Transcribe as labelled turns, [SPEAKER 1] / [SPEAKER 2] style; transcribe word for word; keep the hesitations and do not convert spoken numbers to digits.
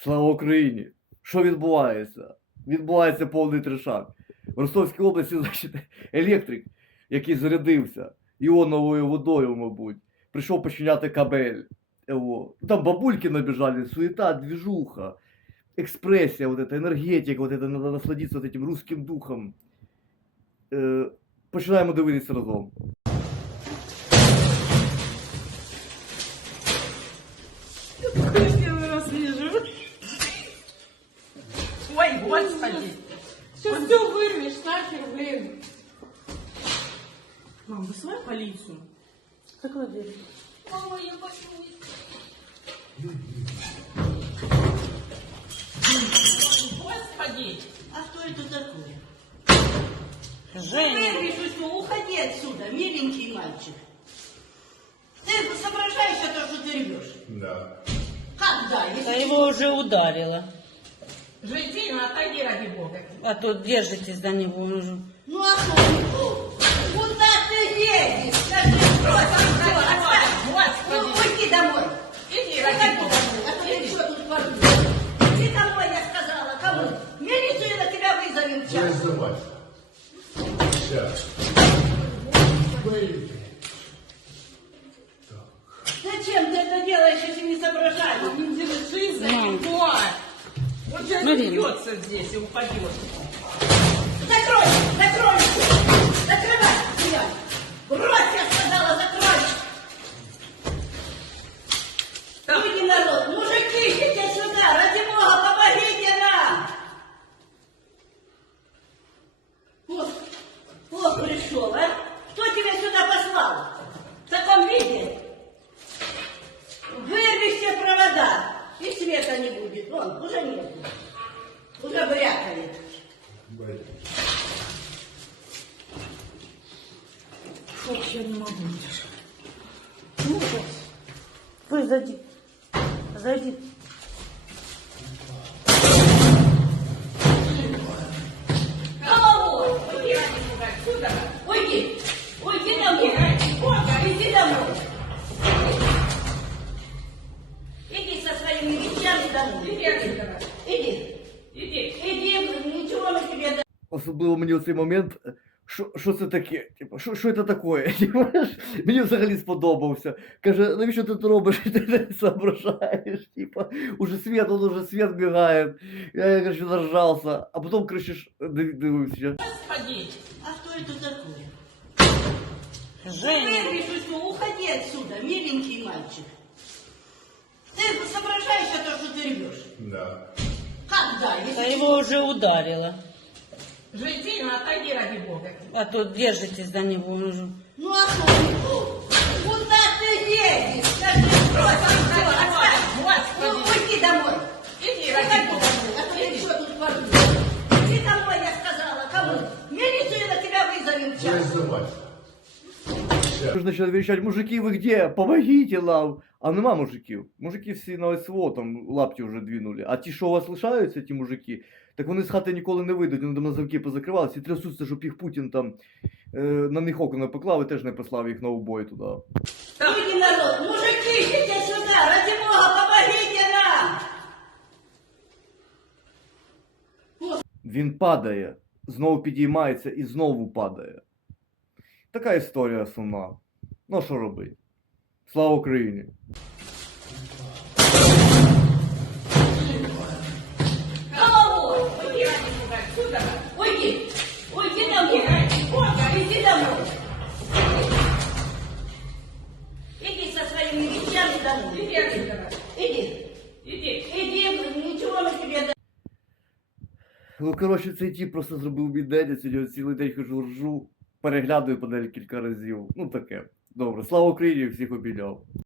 [SPEAKER 1] Слава Україні! Що відбувається? Відбувається повний трешак. В Ростовській області, значить, електрик, який зарядився іоновою водою, мабуть, прийшов починяти кабель. О. Там бабульки набежали, суета, движуха, экспрессия, вот эта энергетика, вот это, надо насладиться вот этим русским духом. Е, починаємо дивитися разом.
[SPEAKER 2] Первый раз вижу. Ой, господи. Сейчас все вырвешь нахер, блин. Мам, вызывай полицию. Закрой дверь.
[SPEAKER 3] Мама, я боюсь.
[SPEAKER 2] Господи.
[SPEAKER 4] А кто это такой?
[SPEAKER 2] Женя.
[SPEAKER 4] Вырвешь, что уходи отсюда, миленький мальчик. Ты соображаешь то, что ты рвешь?
[SPEAKER 5] Да.
[SPEAKER 4] Как да?
[SPEAKER 6] А
[SPEAKER 4] Если...
[SPEAKER 6] его уже ударило.
[SPEAKER 2] Житина, отойди ради бога.
[SPEAKER 6] А то держитесь за него уже.
[SPEAKER 4] Ну а что? Куда ты едешь? Скажи, брось, брось, оставь. Ну,
[SPEAKER 2] Господи.
[SPEAKER 4] уйди домой.
[SPEAKER 2] Иди
[SPEAKER 4] Уходи
[SPEAKER 2] ради
[SPEAKER 4] домой.
[SPEAKER 2] бога.
[SPEAKER 4] А то ты что тут порвешь? Иди домой, я сказала. Кому? Милицию на тебя вызовем сейчас.
[SPEAKER 5] Вызывать. Сейчас.
[SPEAKER 4] Зачем ты это делаешь, если не соображаешь?
[SPEAKER 2] Жизнь,
[SPEAKER 6] Мам.
[SPEAKER 2] кто? Вот сейчас
[SPEAKER 6] Марина.
[SPEAKER 2] бьется здесь и упадет.
[SPEAKER 4] Закрой! Закрой! Закрывай! Меня! Брось, я сказала, закрой!
[SPEAKER 2] Так.
[SPEAKER 4] Люди, народ, мужики, идите сюда! Ради Бога, помогите нам! Вот, вот пришел, а? Кто тебя сюда послал? В таком виде? Вырви все провода, и света не будет. Вон, уже нет. Уже брякает.
[SPEAKER 2] Фу, я не могу.
[SPEAKER 6] Ну, вы зайди. Зайди.
[SPEAKER 4] Головой!
[SPEAKER 2] Уйди ради бога отсюда.
[SPEAKER 4] Уйди! Уйди домой! Бога, иди домой! Иди со своими вещами домой!
[SPEAKER 2] Иди отсюда.
[SPEAKER 4] Иди!
[SPEAKER 2] Иди.
[SPEAKER 4] Иди, ничего мы тебе дадим!
[SPEAKER 1] Особливо мені оцей момент, що, що це таке? Типу, що, що це таке? Типу, мені взагалі сподобався. Каже, навіщо ти це робиш? Ти не соображаєш. Типа, уже свет, он уже свет мигает. Я, я короче, заржался. А потом, короче, дивився.
[SPEAKER 2] Господи.
[SPEAKER 4] А кто это такой?
[SPEAKER 6] Женя.
[SPEAKER 4] Вырвешь, что уходи отсюда, миленький мальчик. Ты соображаешь то, что ты рвешь?
[SPEAKER 5] Да.
[SPEAKER 4] Как да?
[SPEAKER 6] А
[SPEAKER 4] Если...
[SPEAKER 6] его уже ударило.
[SPEAKER 2] Житина, отойди ради бога.
[SPEAKER 6] А то держитесь за него уже.
[SPEAKER 4] Ну а что? Куда ты едешь? Скажи, брось, брось, оставь. Ну,
[SPEAKER 2] Господи.
[SPEAKER 4] уйди домой.
[SPEAKER 2] Иди ради
[SPEAKER 4] Уходи
[SPEAKER 2] бога.
[SPEAKER 4] домой. А то ты что тут порвешь? Иди домой, я сказала. Кому? Милицию на тебя вызовем сейчас.
[SPEAKER 5] Вызывать. Сейчас.
[SPEAKER 1] Ж почали вирішати, мужики, ви де? Помогите нам. А нема мужиків. Мужики всі на СВО, там лапті вже двинули. А ті, що у вас лишаються, ті мужики, так вони з хати ніколи не вийдуть, вони там на замки позакривалися і трясуться, щоб їх Путін там е, на них око не поклав і теж не послав їх на убой туди.
[SPEAKER 4] Люди, народ, мужики, идите сюда. Ради Бога, помогите нам.
[SPEAKER 1] Він падає, знову підіймається і знову падає. Така історія сумна. Ну що робити? Слава Україні!
[SPEAKER 4] Головой.
[SPEAKER 2] Уйди ради бога отсюда.
[SPEAKER 4] Уйди. Уйди домой. Бога, иди домой. Иди со своими вещами домой.
[SPEAKER 2] Иди отсюда.
[SPEAKER 4] Иди.
[SPEAKER 2] Иди.
[SPEAKER 4] Иди, ничего мы тебе дадим.
[SPEAKER 1] Ну, коротше, цей тіп просто зробив мій день, я сьогодні цілий день хожу ржу, переглядаю по декілька разів. Ну таке. Добре, слава Україні, всіх обійняв.